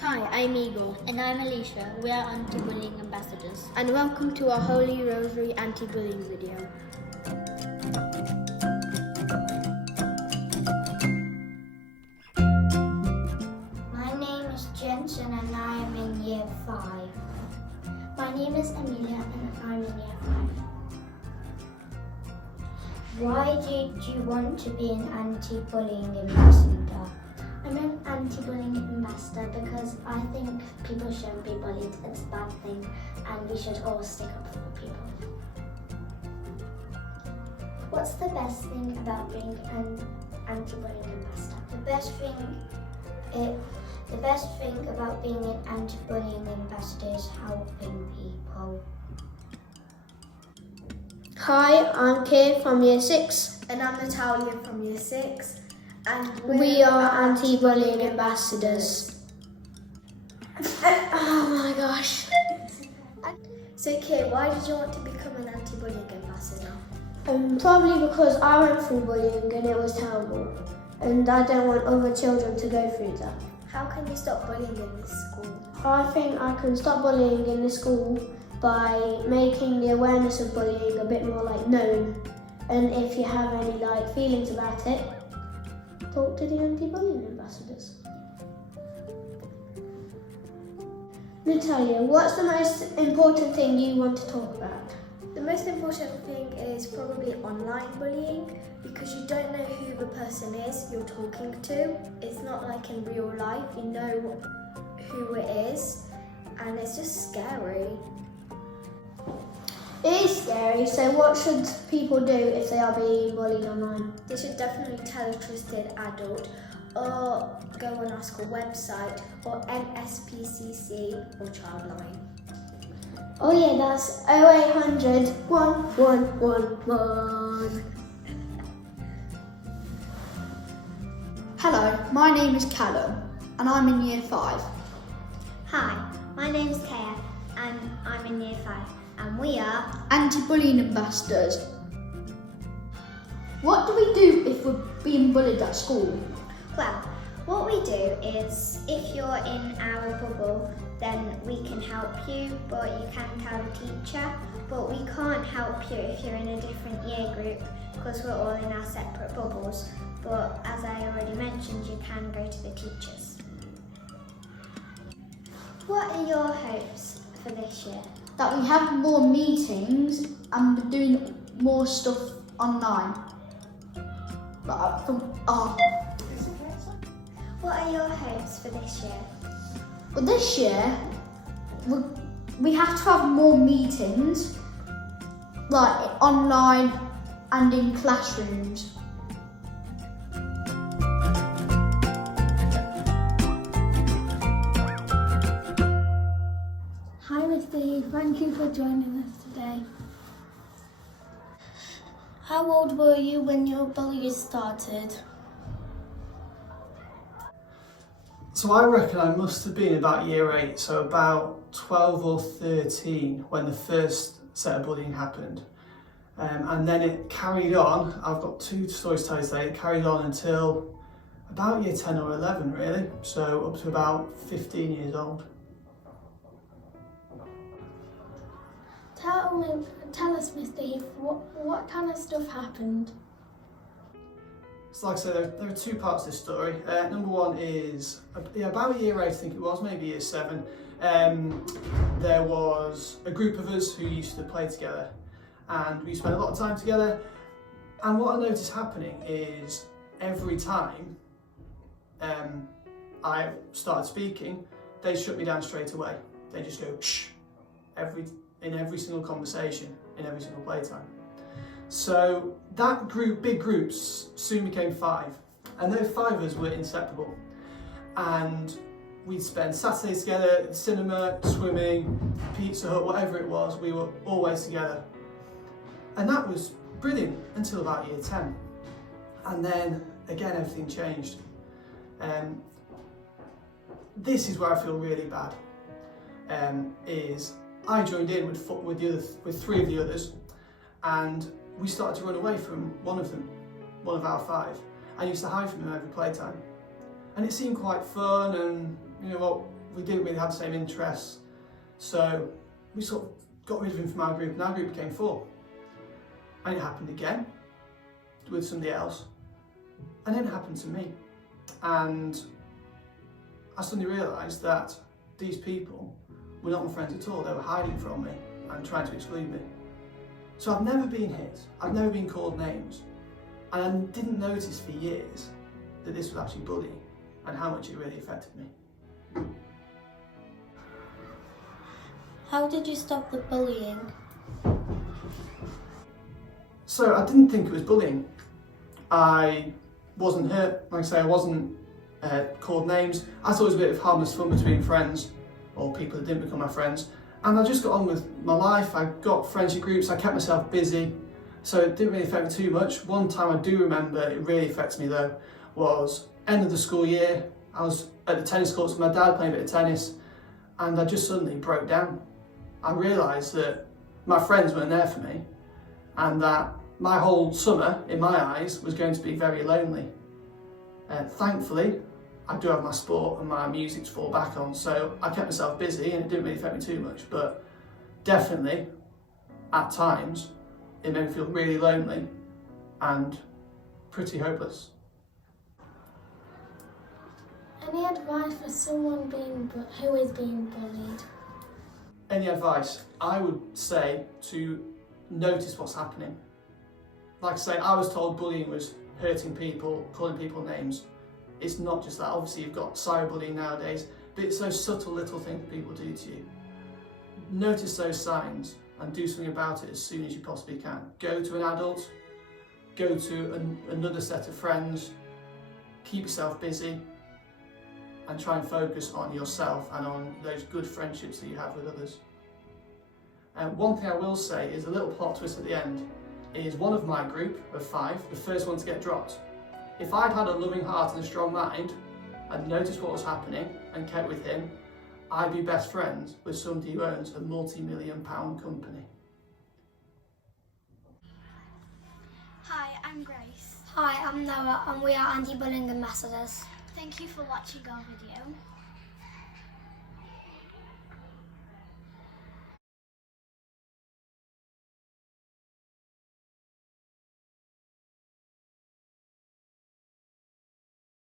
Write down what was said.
Hi, I'm Igor. And I'm Alicia. We are anti-bullying ambassadors. And welcome to our Holy Rosary anti-bullying video. My name is Jensen and I am in Year 5. My name is Amelia and I'm in Year 5. Why did you want to be an anti-bullying ambassador? I'm an anti-bullying ambassador because I think people shouldn't be bullied. It's a bad thing and we should all stick up for people. What's the best thing about being an anti-bullying ambassador? The best thing about being an anti-bullying ambassador is helping people. Hi, I'm Kay from Year 6. And I'm Natalia from Year 6. And We are anti-bullying ambassadors. Oh my gosh. So Kay, why did you want to become an anti-bullying ambassador? Probably because I went through bullying and it was terrible. And I don't want other children to go through that. How can you stop bullying in this school? I think I can stop bullying in the school by making the awareness of bullying a bit more known. And if you have any feelings about it, talk to the anti-bullying ambassadors. Natalia, what's the most important thing you want to talk about? The most important thing is probably online bullying, because you don't know who the person is you're talking to. It's not like in real life, you know who it is, and it's just scary. It is scary, so what should people do if they are being bullied online? They should definitely tell a trusted adult, or go and ask a website, or NSPCC or CHILDLINE. Oh yeah, that's 0800 1111. Hello, my name is Callum and I'm in Year 5. Hi, my name is Kaya and I'm in Year 5 and we are Anti-bullying ambassadors. What do we do if we're being bullied at school? Well, what we do is, if you're in our bubble, then we can help you, but you can tell a teacher. But we can't help you if you're in a different year group, because we're all in our separate bubbles. But as I already mentioned, you can go to the teachers. What are your hopes for this year? That we have more meetings and we're doing more stuff online. What are your hopes for this year? But this year, we have to have more meetings, online and in classrooms. Hi Mr. Heath, thank you for joining us today. How old were you when your bullying started? So I reckon I must have been about Year 8, so about 12 or 13 when the first set of bullying happened. And then it carried on. I've got 2 stories to tell you today. It carried on until about Year 10 or 11 really, so up to about 15 years old. Tell us Mr. Heath, what kind of stuff happened? So like I said, there are 2 parts to this story. Number 1 is, about Year 8 I think it was, maybe Year 7. There was a group of us who used to play together and we spent a lot of time together, and what I noticed happening is every time I started speaking, they shut me down straight away. They just go shh in every single conversation, in every single playtime. So that group, big groups, soon became 5, and those 5 of us were inseparable. And we'd spend Saturdays together, cinema, swimming, Pizza Hut, whatever it was, we were always together. And that was brilliant until about year 10. And then again, everything changed. This is where I feel really bad, is I joined in with 3 of the others, and we started to run away from one of our 5. I used to hide from him every playtime. And it seemed quite fun, and you know what, we didn't really have the same interests. So we sort of got rid of him from our group, and our group became 4. And it happened again with somebody else. And then it happened to me. And I suddenly realised that these people were not my friends at all. They were hiding from me and trying to exclude me. So I've never been hit, I've never been called names, and I didn't notice for years that this was actually bullying and how much it really affected me. How did you stop the bullying? So I didn't think it was bullying. I wasn't hurt, like I say, I wasn't called names. I thought it was a bit of harmless fun between friends, or people that didn't become my friends. And I just got on with my life. I got friendship groups, I kept myself busy, so it didn't really affect me too much. One time I do remember it really affected me though, was end of the school year. I was at the tennis courts with my dad playing a bit of tennis, and I just suddenly broke down. I realised that my friends weren't there for me, and that my whole summer, in my eyes, was going to be very lonely. Thankfully, I do have my sport and my music to fall back on, so I kept myself busy and it didn't really affect me too much, but definitely, at times, it made me feel really lonely and pretty hopeless. Any advice for someone who is being bullied? Any advice? I would say to notice what's happening. Like I say, I was told bullying was hurting people, calling people names. It's not just that. Obviously you've got cyberbullying nowadays, but it's those subtle little things people do to you. Notice those signs and do something about it as soon as you possibly can. Go to an adult, go to another set of friends, keep yourself busy, and try and focus on yourself and on those good friendships that you have with others. And one thing I will say is a little plot twist at the end is one of my group of 5, the first one to get dropped. If I'd had a loving heart and a strong mind and noticed what was happening and kept with him, I'd be best friends with somebody who owns a multi-million-pound company. Hi, I'm Grace. Hi, I'm Noah and we are anti-bullying ambassadors. Thank you for watching our video.